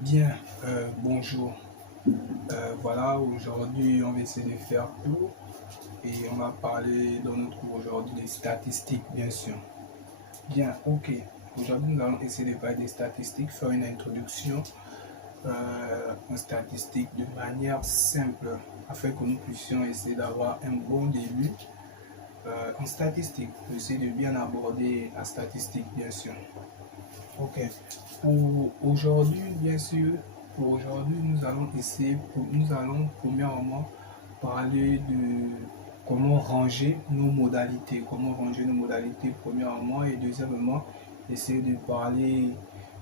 Bien, bonjour. Voilà, aujourd'hui, on va essayer de faire court et on va parler dans notre cours aujourd'hui des statistiques, bien sûr. Bien, ok. Aujourd'hui, nous allons essayer de parler des statistiques, faire une introduction en statistiques de manière simple afin que nous puissions essayer d'avoir un bon début en statistiques. Essayer de bien aborder la statistique, bien sûr. Ok. Pour aujourd'hui, bien sûr, pour aujourd'hui, nous allons premièrement parler de comment ranger nos modalités. Comment ranger nos modalités, premièrement, et deuxièmement, essayer de parler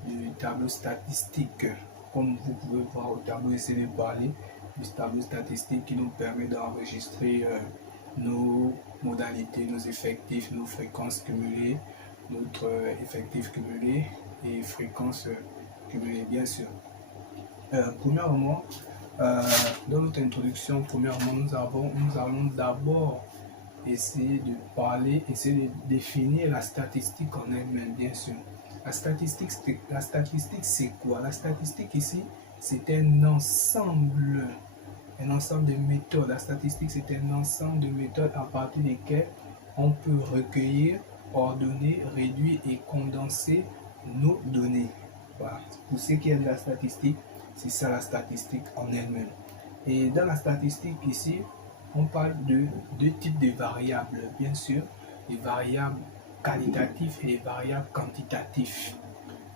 du tableau statistique. Comme vous pouvez voir au tableau, essayer de parler du tableau statistique qui nous permet d'enregistrer nos modalités, nos effectifs, nos fréquences cumulées, notre effectif cumulé et fréquence cumulée, bien sûr. Premièrement, dans notre introduction, premièrement, nous allons d'abord essayer de essayer de définir la statistique en elle-même, bien sûr. La statistique, c'est quoi? La statistique ici, c'est un ensemble de méthodes. La statistique, c'est un ensemble de méthodes à partir desquelles on peut recueillir, ordonner, réduire et condenser nos données. Voilà. Pour ce qui est de la statistique, c'est ça la statistique en elle-même. Et dans la statistique ici, on parle de deux types de variables, bien sûr, les variables qualitatives et les variables quantitatives.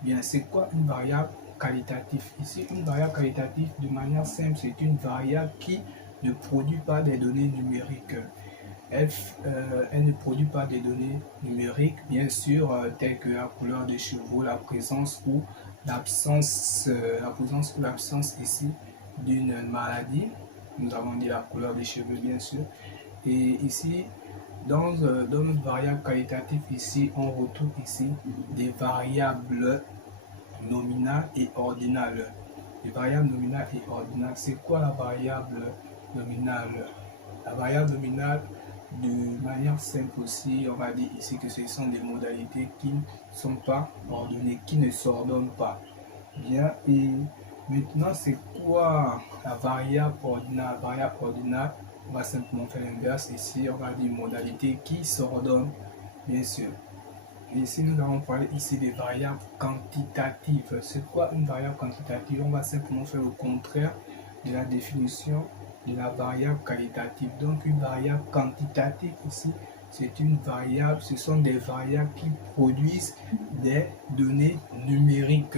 Bien, c'est quoi une variable qualitative? Ici, une variable qualitative, de manière simple, c'est une variable qui ne produit pas des données numériques. Elle ne produit pas des données numériques, bien sûr, telles que la couleur des cheveux, la présence ou l'absence ici d'une maladie. Nous avons dit la couleur des cheveux, bien sûr. Et ici, dans notre variable qualitative, ici, on retrouve ici des variables nominales et ordinales. Les variables nominales et ordinales, c'est quoi la variable nominale? La variable nominale, de manière simple aussi, on va dire ici que ce sont des modalités qui ne sont pas ordonnées, qui ne s'ordonnent pas. Bien, et maintenant, c'est quoi la variable ordinale? La variable ordinale, on va simplement faire l'inverse. Ici, on va dire modalité qui s'ordonne, bien sûr. Et ici, nous allons parler ici des variables quantitatives. C'est quoi une variable quantitative? On va simplement faire le contraire de la définition de la variable qualitative. Donc, une variable quantitative ici, c'est une variable, ce sont des variables qui produisent des données numériques.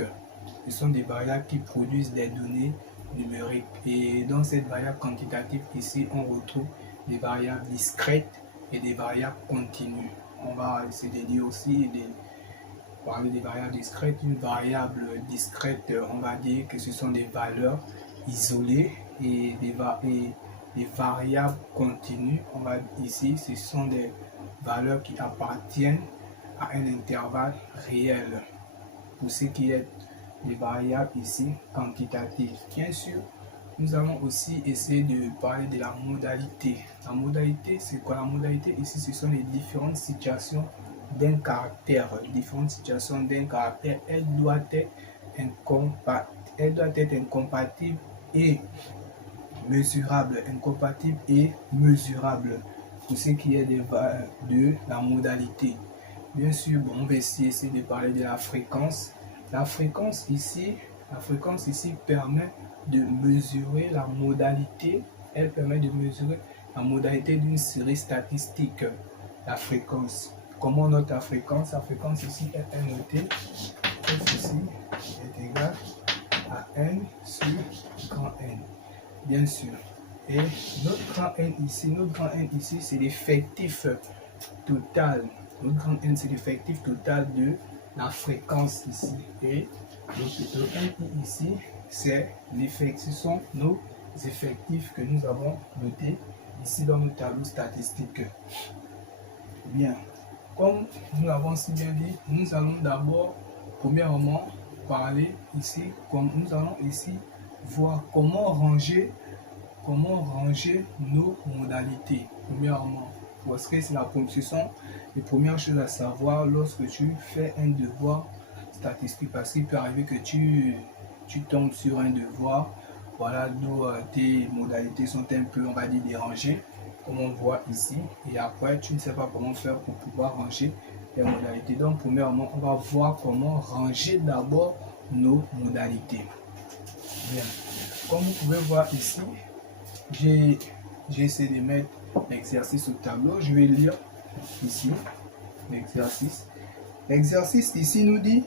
Ce sont des variables qui produisent des données numériques. Et dans cette variable quantitative ici, on retrouve des variables discrètes et des variables continues. On va essayer de dire aussi, parler des variables discrètes. Une variable discrète, on va dire que ce sont des valeurs isolées et des variables continues. On va ici, ce sont des valeurs qui appartiennent à un intervalle réel. Pour ce qui est des variables ici quantitatives. Bien sûr, nous allons aussi essayer de parler de la modalité. La modalité, c'est quoi? La modalité ici, ce sont les différentes situations d'un caractère. Différentes situations d'un caractère. Elle doit être incompatible et mesurable. Incompatible et mesurable. Pour ce qui est de la modalité. Bien sûr, bon, on va essayer de parler de la fréquence. La fréquence ici permet de mesurer la modalité. Elle permet de mesurer la modalité d'une série statistique. La fréquence. Comment on note la fréquence? La fréquence ici est notée. Ceci est égal à n sur grand N. Bien sûr. Et notre grand N ici, c'est l'effectif total. Notre grand N, c'est l'effectif total de la fréquence ici. Et le N ici, c'est l'effectif. Ce sont nos effectifs que nous avons notés ici dans notre tableau statistique. Bien. Comme nous l'avons si bien dit, nous allons d'abord, premièrement, parler ici, comme nous allons ici voir comment ranger nos modalités. Premièrement, parce que ce sont les premières choses à savoir lorsque tu fais un devoir statistique, parce qu'il peut arriver que tu tu tombes sur un devoir, voilà, d'où tes modalités sont un peu, on va dire, dérangées, comme on voit ici. Et après, tu ne sais pas comment faire pour pouvoir ranger les modalités. Donc, premièrement, on va voir comment ranger d'abord nos modalités. Bien. Comme vous pouvez voir ici, j'ai essayé de mettre l'exercice au tableau. Je vais lire ici l'exercice. L'exercice ici nous dit: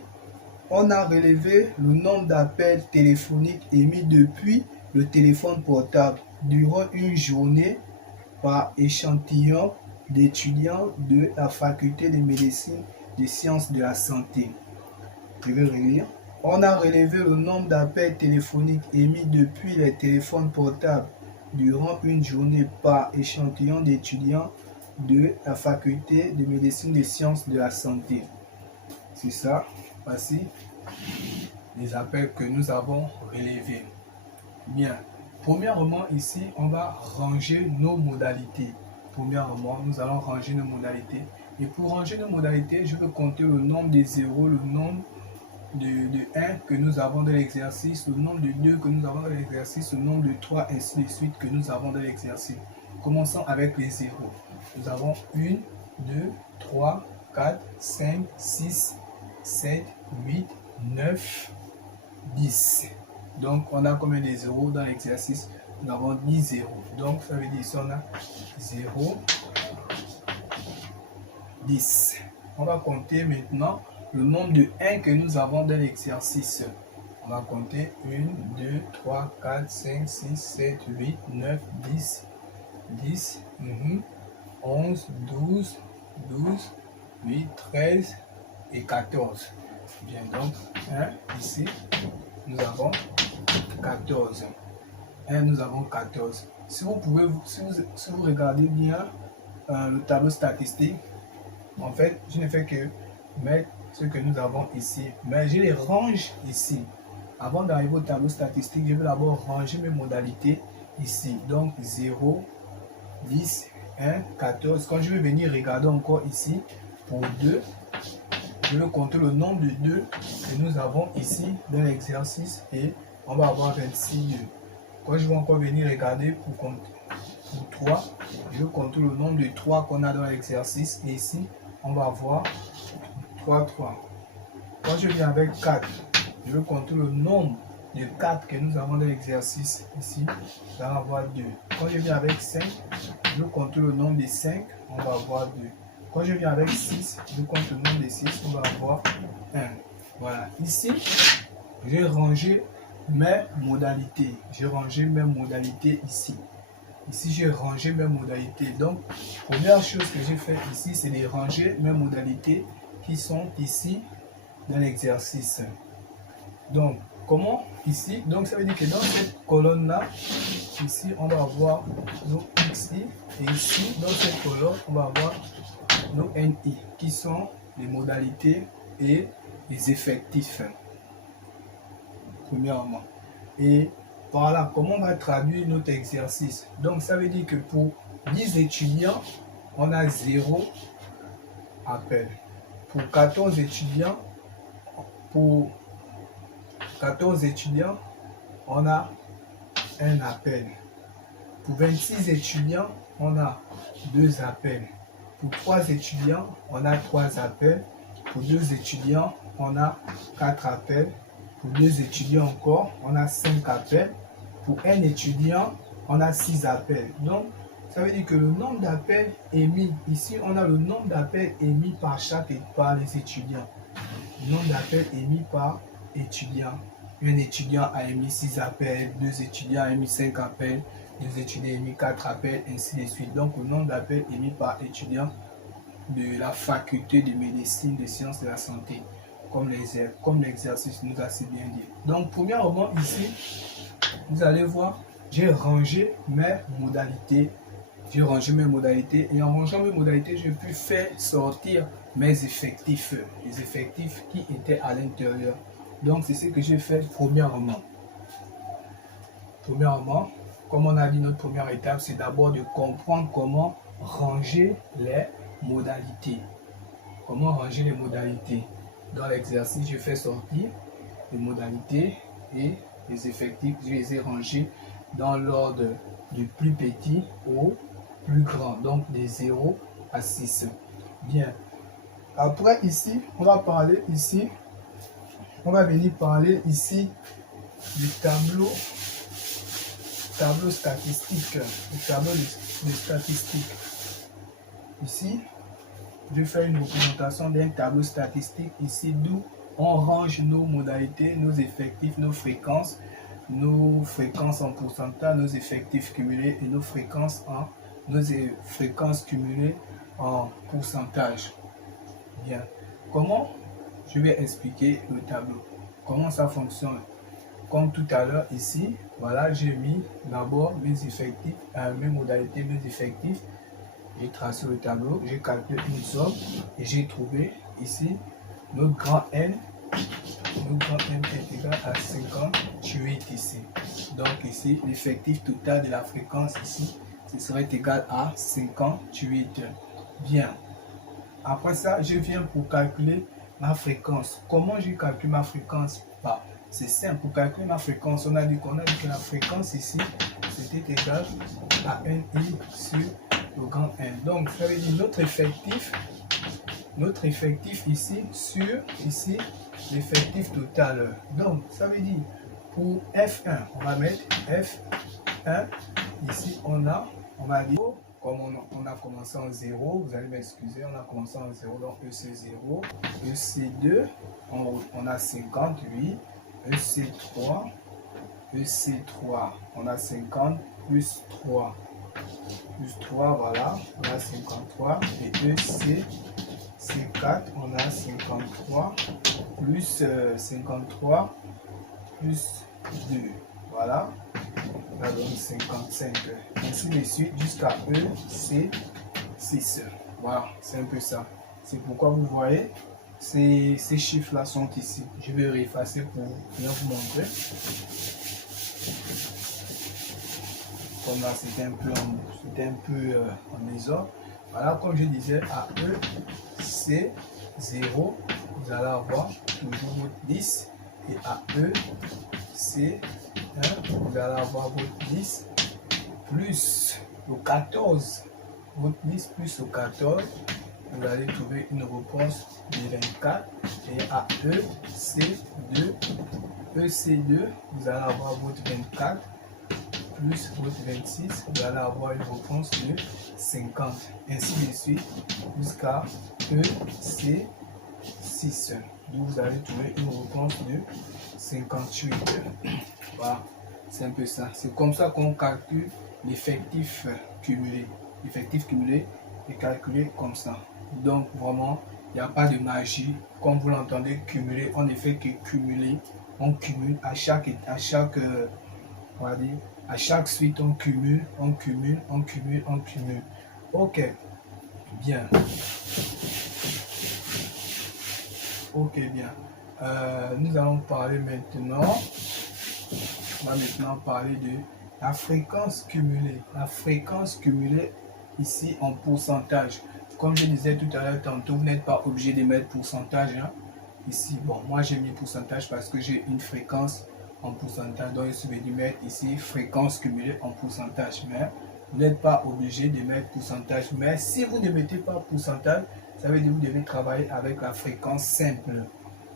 on a relevé le nombre d'appels téléphoniques émis depuis le téléphone portable durant une journée par échantillon d'étudiants de la faculté de médecine des sciences de la santé. Je vais relire. On a relevé le nombre d'appels téléphoniques émis depuis les téléphones portables durant une journée par échantillon d'étudiants de la faculté de médecine des sciences de la santé. C'est ça. Voici les appels que nous avons relevés. Bien. Premièrement, ici, on va ranger nos modalités. Premièrement, nous allons ranger nos modalités. Et pour ranger nos modalités, je vais compter le nombre de 0, le nombre de 1 que nous avons dans l'exercice, le nombre de 2 que nous avons dans l'exercice, le nombre de 3, ainsi de suite que nous avons dans l'exercice. Commençons avec les 0. Nous avons 1, 2, 3, 4, 5, 6, 7, 8, 9, 10. Donc, on a combien de zéros dans l'exercice? Nous avons 10 zéros. Donc, ça veut dire ici, on a 0, 10. On va compter maintenant le nombre de 1 que nous avons dans l'exercice. On va compter 1, 2, 3, 4, 5, 6, 7, 8, 9, 10, 10, 11, 12, 12, 8, 13 et 14. Bien, donc, 1, ici, nous avons 14. 1, nous avons 14. Si vous regardez bien le tableau statistique, en fait, je ne fais que mettre ce que nous avons ici, mais je les range ici. Avant d'arriver au tableau statistique, je vais d'abord ranger mes modalités ici. Donc 0, 10, 1, 14. Quand je vais venir regarder encore ici, pour 2, je vais compter le nombre de 2 que nous avons ici dans l'exercice et on va avoir 26 2. Quand je vais encore venir regarder pour 3, je vais compter le nombre de 3 qu'on a dans l'exercice et ici, on va avoir 3, 3. Quand je viens avec 4, je vais compter le nombre de 4 que nous avons dans l'exercice ici, on va avoir 2. Quand je viens avec 5, je vais compter le nombre de 5, on va avoir 2. Quand je viens avec 6, je compte le nombre de 6, on va avoir 1. Voilà. Ici, j'ai rangé mes modalités. J'ai rangé mes modalités ici. Ici, j'ai rangé mes modalités. Donc, première chose que j'ai fait ici, c'est de ranger mes modalités qui sont ici dans l'exercice. Donc, comment ici? Donc, ça veut dire que dans cette colonne-là, ici, on va avoir nos XI. Et ici, dans cette colonne, on va avoir nos NI, qui sont les modalités et les effectifs. Premièrement. Et voilà, comment on va traduire notre exercice? Donc, ça veut dire que pour 10 étudiants, on a 0 appel. Pour 14 étudiants, on a un appel. Pour 26 étudiants, on a 2 appels. Pour 3 étudiants, on a 3 appels. Pour 2 étudiants, on a 4 appels. Pour 2 étudiants encore, on a 5 appels. Pour un étudiant, on a 6 appels. Donc, ça veut dire que le nombre d'appels émis, ici, on a le nombre d'appels émis par les étudiants. Le nombre d'appels émis par étudiant. Un étudiant a émis 6 appels, 2 étudiants ont émis 5 appels, 2 étudiants ont émis 4 appels, ainsi de suite. Donc, le nombre d'appels émis par étudiant de la faculté de médecine des sciences de la santé, comme l'exercice nous a si bien dit. Donc, premièrement, ici, vous allez voir, j'ai rangé mes modalités. J'ai rangé mes modalités et en rangeant mes modalités, j'ai pu faire sortir mes effectifs, les effectifs qui étaient à l'intérieur. Donc, c'est ce que j'ai fait premièrement. Premièrement, comme on a dit, notre première étape, c'est d'abord de comprendre comment ranger les modalités. Comment ranger les modalités. Dans l'exercice, je fais sortir les modalités et les effectifs, je les ai rangés dans l'ordre du plus petit au plus grand, donc des 0 à 6. Bien. Après ici, on va parler ici, on va venir parler ici du tableau statistique, le tableau de statistiques. Ici, je fais une représentation d'un tableau statistique ici d'où on range nos modalités, nos effectifs, nos fréquences en pourcentage, nos effectifs cumulés et nos fréquences cumulées en pourcentage. Bien. Comment je vais expliquer le tableau? Comment ça fonctionne? Comme tout à l'heure ici, voilà, j'ai mis d'abord mes effectifs, mes modalités, mes effectifs. J'ai tracé le tableau, j'ai calculé une somme et j'ai trouvé ici notre grand N. Notre grand N est égal à 58 ici. Donc ici, l'effectif total de la fréquence ici, ce serait égal à 58. Bien. Après ça, je viens pour calculer ma fréquence. Comment je calcule ma fréquence? Bah, c'est simple. Pour calculer ma fréquence, on a dit que la fréquence ici, c'était égal à 1i sur le grand N. Donc, ça veut dire notre effectif ici sur ici l'effectif total. Donc, ça veut dire pour F1, on va mettre F1. Ici, on va dire, comme on a commencé en 0, vous allez m'excuser, on a commencé en 0, donc EC0, EC2, on a 58, EC3, on a 50 plus 3. Plus 3, voilà, on a 53, et EC4, on a 53, plus 53, plus 2, voilà, ça donne 55, ainsi de suite jusqu'à EC6, voilà, c'est un peu ça. C'est pourquoi vous voyez, ces chiffres-là sont ici. Je vais réeffacer pour bien vous montrer. Comme là, c'était un peu en désordre. Voilà, comme je disais, à EC0, vous allez avoir toujours votre 10. Et à EC1, vous allez avoir votre 10 plus le 14. Votre 10 plus le 14, vous allez trouver une réponse de 24. Et à EC2, vous allez avoir votre 24. Plus votre 26, vous allez avoir une réponse de 50. Ainsi de suite jusqu'à EC6, d'où vous allez trouver une réponse de 58. Voilà, c'est un peu ça. C'est comme ça qu'on calcule l'effectif cumulé. L'effectif cumulé est calculé comme ça. Donc vraiment, il n'y a pas de magie. Comme vous l'entendez, cumuler, on ne fait que cumuler. On cumule à chaque on va dire, à chaque suite, on cumule. Ok, bien. Ok, bien. Nous allons parler maintenant. On va maintenant parler de la fréquence cumulée. La fréquence cumulée ici en pourcentage. Comme je disais tout à l'heure, tantôt, vous n'êtes pas obligé de mettre pourcentage. Hein. Ici, bon, moi j'ai mis pourcentage parce que j'ai une fréquence en pourcentage, donc je vais mettre ici fréquence cumulée en pourcentage, mais vous n'êtes pas obligé de mettre pourcentage. Mais si vous ne mettez pas pourcentage, ça veut dire que vous devez travailler avec la fréquence simple.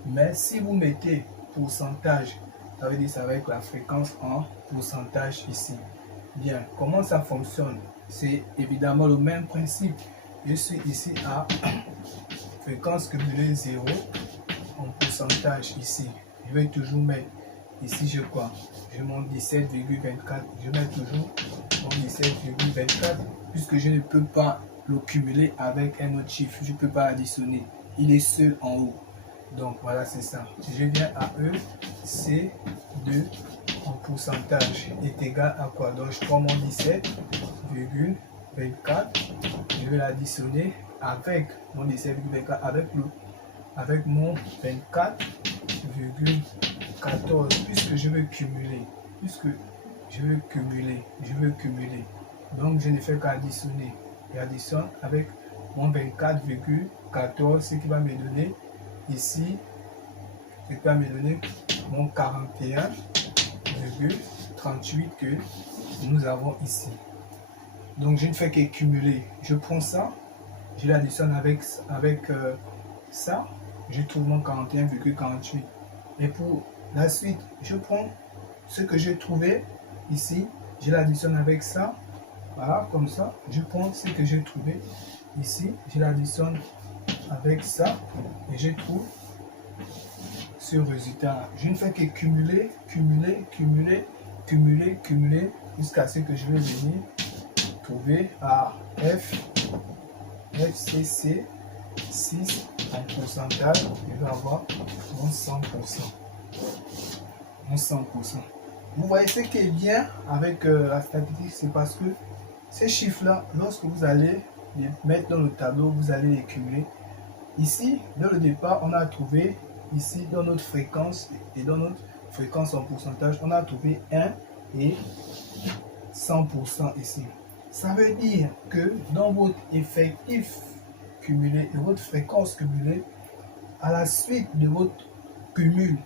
Mais si vous mettez pourcentage, ça veut dire que c'est avec la fréquence en pourcentage ici. Bien, comment ça fonctionne? C'est évidemment le même principe. Je suis ici à fréquence cumulée 0 en pourcentage ici. Je vais toujours mettre ici, je crois, je monte 17,24. Je mets toujours mon 17,24 puisque je ne peux pas le cumuler avec un autre chiffre. Je ne peux pas additionner. Il est seul en haut. Donc voilà, c'est ça. Je viens à EC2 en pourcentage est égal à quoi? Donc je prends mon 17,24. Je vais l'additionner avec mon 17,24 avec mon 24,14 puisque je veux cumuler. Donc je ne fais qu'additionner. J'additionne avec mon 24,14, ce qui va me donner ici, ce qui va me donner mon 41,38 que nous avons ici. Donc je ne fais que cumuler. Je prends ça, je l'additionne avec ça, je trouve mon 41,48. Et pour la suite, je prends ce que j'ai trouvé ici, je l'additionne avec ça. Voilà, comme ça, je prends ce que j'ai trouvé ici, je l'additionne avec ça et je trouve ce résultat. Je ne fais que cumuler, cumuler, cumuler, cumuler, cumuler jusqu'à ce que je vais venir trouver à FCC 6 en pourcentage. Je vais avoir mon 100%. Mon 100%. Vous voyez ce qui est bien avec la statistique, c'est parce que ces chiffres-là, lorsque vous allez les mettre dans le tableau, vous allez les cumuler. Ici, dans le départ, on a trouvé, ici, dans notre fréquence, et dans notre fréquence en pourcentage, on a trouvé 1 et 100% ici. Ça veut dire que dans votre effectif cumulé et votre fréquence cumulée, à la suite de votre cumul,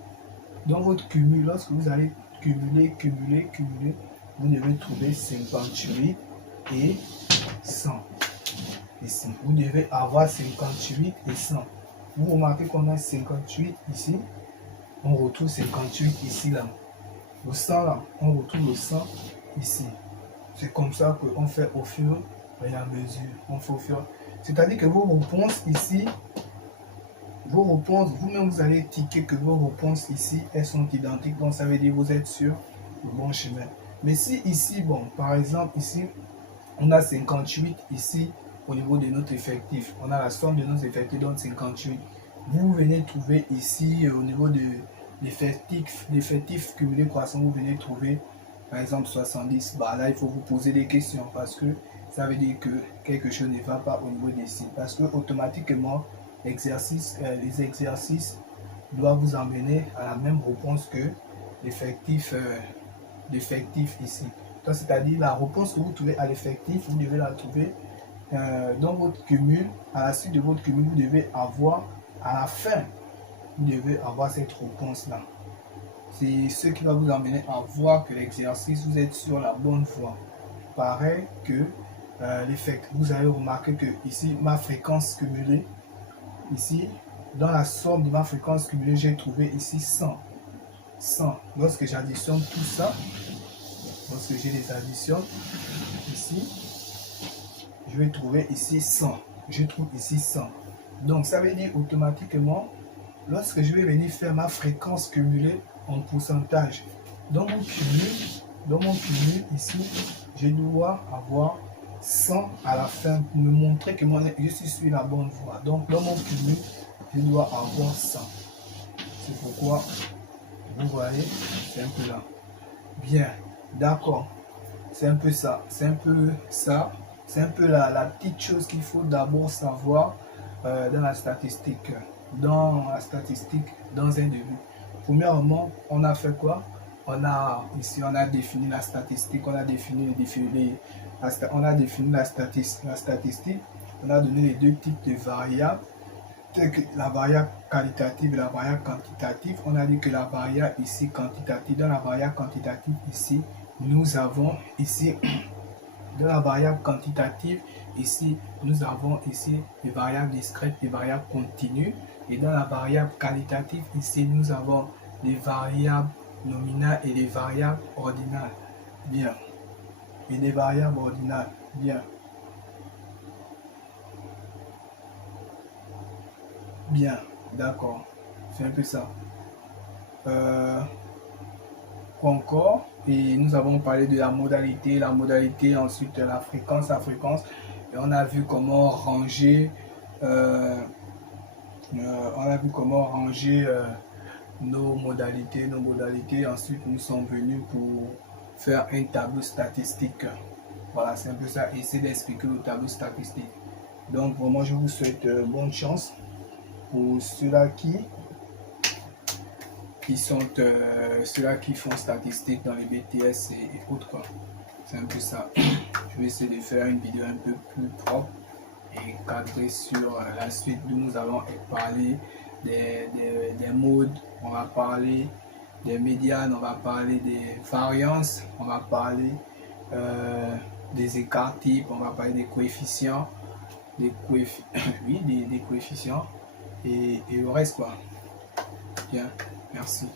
dans votre cumul, lorsque vous allez cumuler, cumuler, cumuler, vous devez trouver 58 et 100. Ici, vous devez avoir 58 et 100. Vous remarquez qu'on a 58 ici, on retrouve 58 ici, là. Le 100 là, on retrouve le 100 ici. C'est comme ça qu'on fait au fur et à mesure. On fait au fur. C'est-à-dire que vos réponses ici, vos réponses, vous-même vous allez tiquer que vos réponses ici, elles sont identiques. Donc ça veut dire que vous êtes sur le bon chemin. Mais si ici, bon, par exemple, ici, on a 58 ici au niveau de notre effectif. On a la somme de nos effectifs, donc 58. Vous venez trouver ici au niveau de l'effectif cumulé croissant, vous venez trouver par exemple 70. Bah, là, il faut vous poser des questions parce que ça veut dire que quelque chose ne va pas au niveau des signes. Parce que automatiquement, les exercices doivent vous emmener à la même réponse que l'effectif ici. C'est-à-dire la réponse que vous trouvez à l'effectif, vous devez la trouver dans votre cumul. À la suite de votre cumul, vous devez avoir à la fin, vous devez avoir cette réponse-là. C'est ce qui va vous amener à voir que l'exercice, vous êtes sur la bonne voie. Pareil que l'effectif. Vous avez remarqué que ici, ma fréquence cumulée, ici, dans la somme de ma fréquence cumulée, j'ai trouvé ici 100. 100. Lorsque j'additionne tout ça, lorsque j'ai les additions, ici, je vais trouver ici 100. Je trouve ici 100. Donc, ça veut dire automatiquement, lorsque je vais venir faire ma fréquence cumulée en pourcentage, dans mon cumul ici, je dois avoir 100 à la fin pour me montrer que je suis sur la bonne voie. Donc, dans mon cumul, je dois avoir 100. C'est pourquoi, vous voyez, c'est un peu là. Bien, d'accord. C'est un peu ça. C'est un peu ça. C'est un peu la petite chose qu'il faut d'abord savoir dans la statistique. Dans un début. Premièrement, on a fait quoi? On a défini la statistique, on a défini la statistique, on a donné les deux types de variables, la variable qualitative et la variable quantitative. On a dit que la variable ici quantitative, dans la variable quantitative ici, nous avons ici, dans la variable quantitative, ici, nous avons ici les variables discrètes, les variables continues. Et dans la variable qualitative, ici, nous avons les variables nominales et les variables ordinales. Bien. Et les variables ordinales. Bien. Bien. D'accord. C'est un peu ça. Encore. Et nous avons parlé de la modalité, ensuite la fréquence, Et on a vu comment ranger nos modalités. Ensuite, nous sommes venus pour faire un tableau statistique. Voilà, c'est un peu ça. Essayer d'expliquer le tableau statistique. Donc, vraiment, je vous souhaite bonne chance pour ceux-là qui font statistique dans les BTS et autres. C'est un peu ça. Je vais essayer de faire une vidéo un peu plus propre et cadrée sur la suite, où nous allons parler des modes, on va parler des médianes, on va parler des variances, on va parler des écarts types, on va parler des coefficients, oui, des coefficients et le reste quoi. Bien, merci.